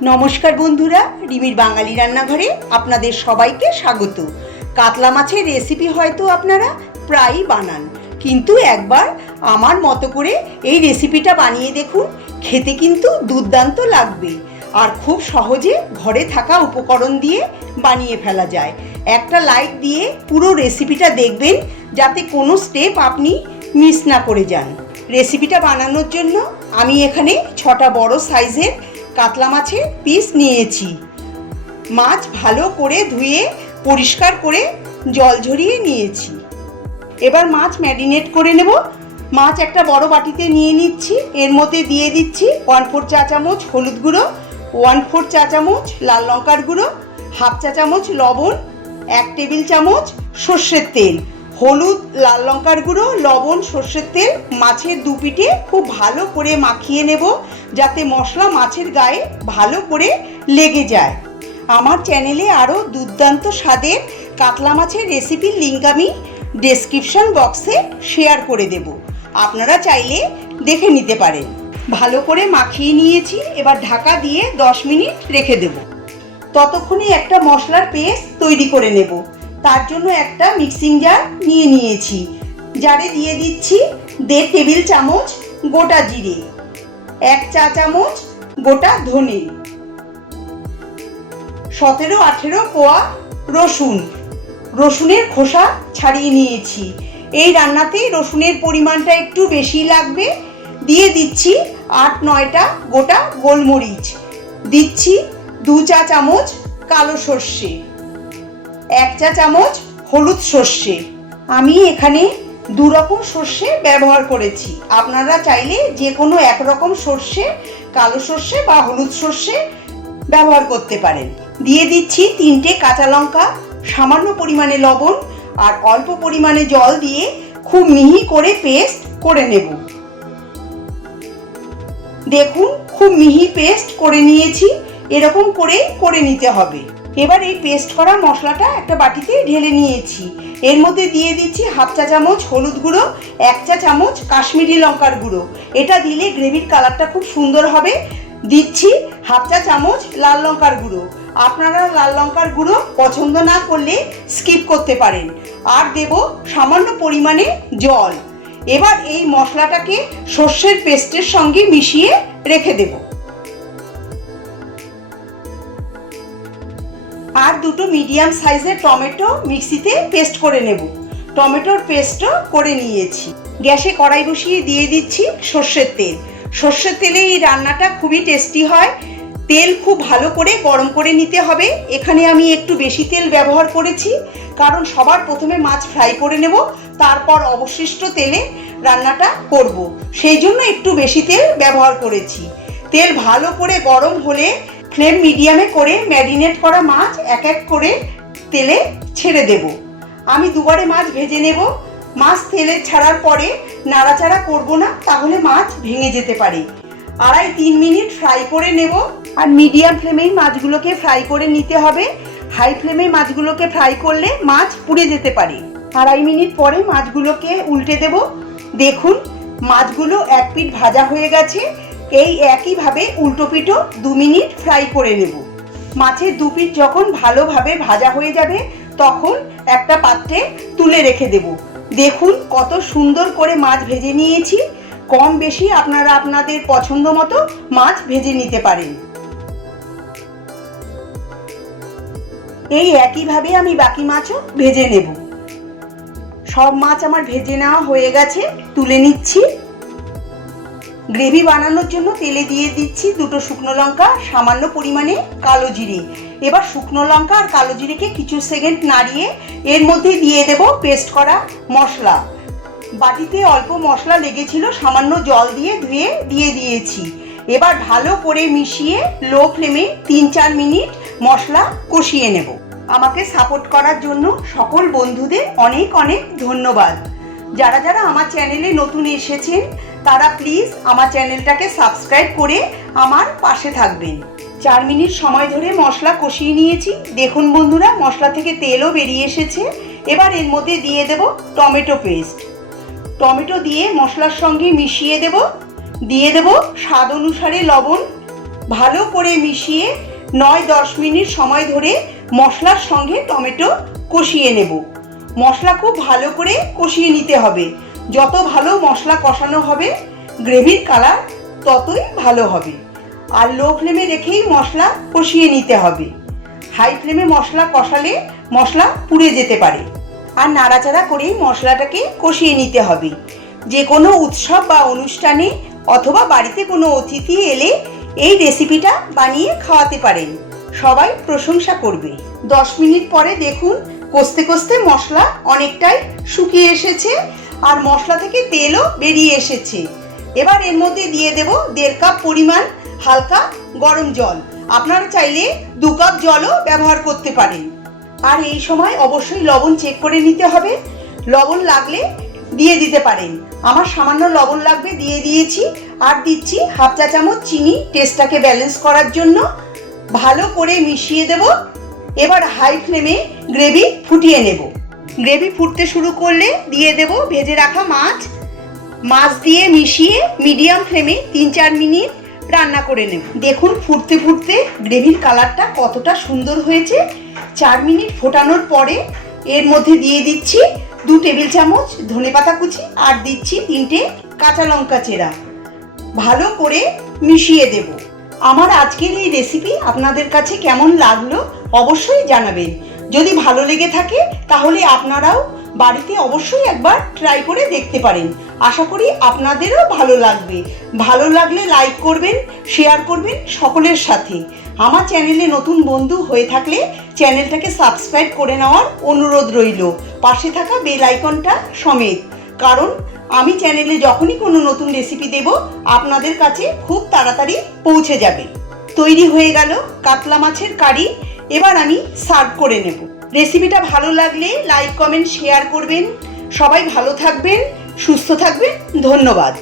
নমস্কার বন্ধুরা, রিমির বাঙালি রান্নাঘরে আপনাদের সবাইকে স্বাগত। কাতলা মাছের রেসিপি হয়তো আপনারা প্রায়ই বানান, কিন্তু একবার আমার মতো করে এই রেসিপিটা বানিয়ে দেখুন, খেতে কিন্তু দুর্দান্ত লাগবে আর খুব সহজে ঘরে থাকা উপকরণ দিয়ে বানিয়ে ফেলা যায়। একটা লাইক দিয়ে পুরো রেসিপিটা দেখবেন যাতে কোনো স্টেপ আপনি মিস না করে যান। রেসিপিটা বানানোর জন্য আমি এখানে 6টা বড় সাইজের কাতলা মাছের পিস নিয়েছি। মাছ ভালো করে ধুয়ে পরিষ্কার করে জল ঝরিয়ে নিয়েছি। এবার মাছ ম্যারিনেট করে নেব। মাছ একটা বড় বাটিতে নিয়ে নিচ্ছি। এর মধ্যে দিয়ে দিচ্ছি 1/4 চা চামচ হলুদ গুঁড়ো, 1/4 চা চামচ লাল লঙ্কার গুঁড়ো, 1/2 চা চামচ লবণ, 1 টেবিল চামচ সর্ষের তেল। হলুদ, লাল লঙ্কার গুঁড়ো, লবণ, সর্ষের তেল মাছের দুপিঠে খুব ভালো করে মাখিয়ে নেব যাতে মশলা মাছের গায়ে ভালো করে লেগে যায়। আমার চ্যানেলে আরও দুর্দান্ত স্বাদের কাতলা মাছের রেসিপির লিঙ্ক আমি ডেসক্রিপশন বক্সে শেয়ার করে দেব, আপনারা চাইলে দেখে নিতে পারেন। ভালো করে মাখিয়ে নিয়েছি, এবার ঢাকা দিয়ে 10 মিনিট রেখে দেব। ততক্ষণে একটা মশলার পেস্ট তৈরি করে নেব। তার জন্য একটা মিক্সিং জার নিয়ে নিয়েছি। জারে দিয়ে দিচ্ছি 1.5 টেবিল চামচ গোটা জিরে, 1 চা চামচ গোটা ধনে, 17-18 কোয়া রসুন। রসুনের খোসা ছাড়িয়ে নিয়েছি। এই রান্নাতে রসুনের পরিমাণটা একটু বেশি লাগবে। দিয়ে দিচ্ছি 8-9টা গোটা গোলমরিচ, দিচ্ছি 2 চা চামচ কালো সর্ষে, 1 চা চামচ হলুদ সর্ষে। আমি এখানে 2 রকম সর্ষে ব্যবহার করেছি, আপনারা চাইলে যে কোনো এক রকম সর্ষে, কালো সর্ষে বা হলুদ সর্ষে ব্যবহার করতে পারেন। দিয়ে দিচ্ছি 3টে কাঁচা লঙ্কা, সামান্য পরিমাণে লবণ আর অল্প পরিমাণে জল দিয়ে খুব মিহি করে পেস্ট করে নেব। দেখুন খুব মিহি পেস্ট করে নিয়েছি, এরকম করে নিতে হবে। এবার এই পেস্ট করা মশলাটা একটা বাটিতে ঢেলে নিয়েছি। এর মধ্যে দিয়ে দিচ্ছি 1/2 চা চামচ হলুদ গুঁড়ো, 1 চা চামচ কাশ্মীরি লঙ্কার গুঁড়ো। এটা দিলে গ্রেভির কালারটা খুব সুন্দর হবে। দিচ্ছি 1/2 চা চামচ লাল লঙ্কার গুঁড়ো। আপনারা লাল লঙ্কার গুঁড়ো পছন্দ না করলে স্কিপ করতে পারেন। আর দেব সামান্য পরিমাণে জল। এবার এই মশলাটাকে সর্ষের পেস্টের সঙ্গে মিশিয়ে রেখে দেব। আর 2টো মিডিয়াম সাইজের টমেটো মিক্সিতে পেস্ট করে নেব। টমেটোর পেস্টও করে নিয়েছি। গ্যাসে কড়াই বসিয়ে দিয়ে দিচ্ছি সর্ষের তেল। সর্ষের তেলে এই রান্নাটা খুবই টেস্টি হয়। তেল খুব ভালো করে গরম করে নিতে হবে। এখানে আমি একটু বেশি তেল ব্যবহার করেছি, কারণ সবার প্রথমে মাছ ফ্রাই করে নেব, তারপর অবশিষ্ট তেলে রান্নাটা করব, সেই জন্য একটু বেশি তেল ব্যবহার করেছি। তেল ভালো করে গরম হলে ফ্লেম মিডিয়ামে করে ম্যারিনেট করা মাছ এক এক করে তেলে ছেড়ে দেব। আমি দুবারে মাছ ভেজে নেব। মাছ তেলে ছাড়ার পরে নাড়াচাড়া করব না, তাহলে মাছ ভেঙে যেতে পারে। 2.5-3 মিনিট ফ্রাই করে নেব। আর মিডিয়াম ফ্লেমেই মাছগুলোকে ফ্রাই করে নিতে হবে। হাই ফ্লেমে মাছগুলোকে ফ্রাই করলে মাছ পুড়ে যেতে পারে। 2.5 মিনিট পরে মাছগুলোকে উল্টে দেব। দেখুন মাছগুলো এক পিঠ ভাজা হয়ে গেছে। এই একইভাবে উল্টো পিঠও 2 মিনিট ফ্রাই করে নেব। মাছের দুপিঠ যখন ভালোভাবে ভাজা হয়ে যাবে তখন একটা পাত্রে তুলে রেখে দেব। দেখুন কত সুন্দর করে মাছ ভেজে নিয়েছি। কম বেশি আপনারা আপনাদের পছন্দ মতো মাছ ভেজে নিতে পারেন। এই একইভাবে আমি বাকি মাছও ভেজে নেব। সব মাছ আমার ভেজে নেওয়া হয়ে গেছে, তুলে নিচ্ছি। গ্রেভি বানানোর জন্য তেলে দিয়ে দিচ্ছি 2টো শুকনো লঙ্কা, সামান্য পরিমাণে কালো জিরে। এবার শুকনো লঙ্কা আর কালো জিরেকে কিছু সেকেন্ড নাড়িয়ে এর মধ্যে দিয়ে দেব পেস্ট করা মশলা। বাটিতে অল্প মশলা লেগেছিল, সামান্য জল দিয়ে ধুয়ে দিয়ে দিয়েছি। এবার ভালো করে মিশিয়ে লো ফ্লেমে 3-4 মিনিট মশলা কষিয়ে নেব। আমাকে সাপোর্ট করার জন্য সকল বন্ধুদের অনেক অনেক ধন্যবাদ। যারা যারা আমার চ্যানেলে নতুন এসেছেন তারা প্লিজ আমার চ্যানেলটাকে সাবস্ক্রাইব করে আমার পাশে থাকবেন। 4 মিনিট সময় ধরে মশলা কষিয়ে নিয়েছি। দেখুন বন্ধুরা মশলা থেকে তেলও বেরিয়ে এসেছে। এবার এর মধ্যে দিয়ে দেব টমেটো পেস্ট। টমেটো দিয়ে মশলার সঙ্গে মিশিয়ে দেব। দিয়ে দেব স্বাদ অনুসারে লবণ, ভালো করে মিশিয়ে 9-10 মিনিট সময় ধরে মশলার সঙ্গে টমেটো কষিয়ে নেব। মশলা খুব ভালো করে কষিয়ে নিতে হবে। যত ভালো মশলা কষানো হবে গ্রেভির কালার ততই ভালো হবে। আর লো ফ্লেমে রেখেই মশলা কষিয়ে নিতে হবে। হাই ফ্লেমে মশলা কষালে মশলা পুড়ে যেতে পারে। আর নাড়াচাড়া করেই মশলাটাকে কষিয়ে নিতে হবে। যে কোনো উৎসব বা অনুষ্ঠানে অথবা বাড়িতে কোনো অতিথি এলে এই রেসিপিটা বানিয়ে খাওয়াতে পারেন, সবাই প্রশংসা করবে। 10 মিনিট পরে দেখুন কষতে কষতে মশলা অনেকটাই শুকিয়ে এসেছে আর মশলা থেকে তেলও বেরিয়ে এসেছে। এবার এর মধ্যে দিয়ে দেব 1.5 কাপ পরিমাণ হালকা গরম জল। আপনারা চাইলে 2 কাপ জলও ব্যবহার করতে পারেন। আর এই সময় অবশ্যই লবণ চেক করে নিতে হবে। লবণ লাগলে দিয়ে দিতে পারেন। আমার সামান্য লবণ লাগবে, দিয়ে দিয়েছি। আর দিচ্ছি 1/2 চা চামচ চিনি টেস্টটাকে ব্যালেন্স করার জন্য। ভালো করে মিশিয়ে দেব। এবার হাই ফ্লেমে গ্রেভি ফুটিয়ে নেব। গ্রেভি ফুটতে শুরু করলে দিয়ে দেব ভেজে রাখা মাছ। মাছ দিয়ে মিশিয়ে মিডিয়াম ফ্লেমে 3-4 মিনিট রান্না করে নেব। দেখুন ফুটতে ফুটতে গ্রেভির কালারটা কতটা সুন্দর হয়েছে। 4 মিনিট ফোটানোর পরে এর মধ্যে দিয়ে দিচ্ছি 2 টেবিল চামচ ধনেপাতা কুচি আর দিচ্ছি 3টে কাঁচা লঙ্কা চেরা। ভালো করে মিশিয়ে দেব। আমার আজকের এই রেসিপি আপনাদের কাছে কেমন লাগলো অবশ্যই জানাবেন। যদি ভালো লেগে থাকে তাহলে আপনারাও বাড়িতে অবশ্যই একবার ট্রাই করে দেখতে পারেন। আশা করি আপনাদেরও ভালো লাগবে। ভালো লাগলে লাইক করবেন, শেয়ার করবেন সকলের সাথে। আমার চ্যানেলে নতুন বন্ধু হয়ে থাকলে চ্যানেলটাকে সাবস্ক্রাইব করে নেওয়ার অনুরোধ রইল, পাশে থাকা বেল আইকনটা সমেত। কারণ আমি চ্যানেলে যখনই কোনো নতুন রেসিপি দেব আপনাদের কাছে খুব তাড়াতাড়ি পৌঁছে যাবে। তৈরি হয়ে গেল কাতলা মাছের কারি। এবার আমি সার্ভ করে নেব। রেসিপিটা ভালো লাগলে লাইক, কমেন্ট, শেয়ার করবেন। সবাই ভালো থাকবেন, সুস্থ থাকবেন। ধন্যবাদ।